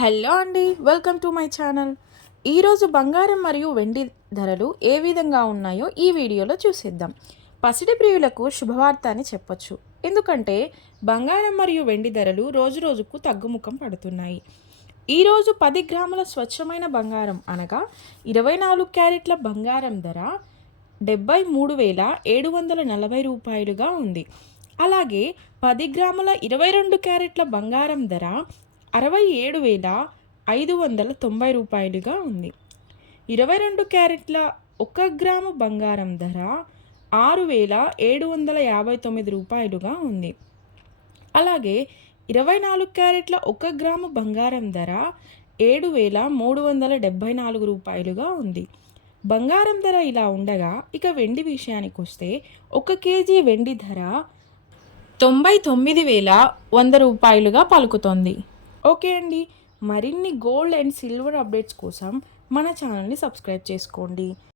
Hello అండి, welcome to my channel. ఈరోజు బంగారం మరియు వెండి ధరలు ఏ విధంగా ఉన్నాయో ఈ వీడియోలో చూసేద్దాం. పసిడి ప్రియులకు శుభవార్త అని చెప్పొచ్చు. ఎందుకంటే బంగారం మరియు వెండి ధరలు రోజురోజుకు తగ్గుముఖం పడుతున్నాయి. ఈరోజు 10 గ్రాముల స్వచ్ఛమైన బంగారం అనగా 24 క్యారెట్ల బంగారం ధర 73,740 రూపాయలుగా ఉంది. అలాగే 10 గ్రాముల 22 క్యారెట్ల బంగారం ధర 67,590 రూపాయలుగా ఉంది. 22 క్యారెట్ల 1 గ్రాము బంగారం ధర 6,759 రూపాయలుగా ఉంది. అలాగే 24 క్యారెట్ల 1 గ్రాము బంగారం ధర 7,374 రూపాయలుగా ఉంది. బంగారం ధర ఇలా ఉండగా ఇక వెండి విషయానికి వస్తే 1 కేజీ వెండి ధర 99,100 రూపాయలుగా పలుకుతోంది. ఓకే అండి, మరిన్ని గోల్డ్ అండ్ సిల్వర్ అప్డేట్స్ కోసం మన ఛానల్ని సబ్స్క్రైబ్ చేసుకోండి.